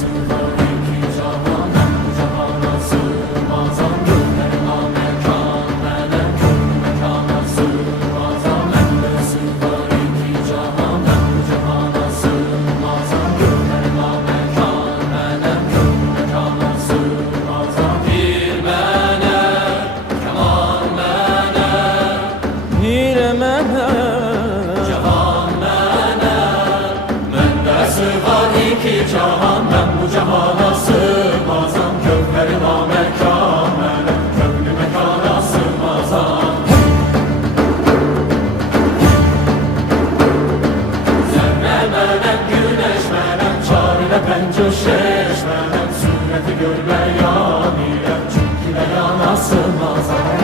sığar iki cahan, ben bu cihana sığmazam. Gönlüme mekan, melek gönlü mekana sığmazam. Bende sığar iki cahan, ben bu cihana sığmazam. Gönlüme mekan, melek gönlü mekana sığmazam. Bir mene, keman mene, bir mene, cahan mene. Bende sığar iki cahan, ben bu cihana sığmazam. Gönlüme mekan, melek gönlü mekana sığmazam. Zerre melek, güneş melek, çarine pençeşeş melek. Sureti görmeyan ile, çünkü de yana sığmazam.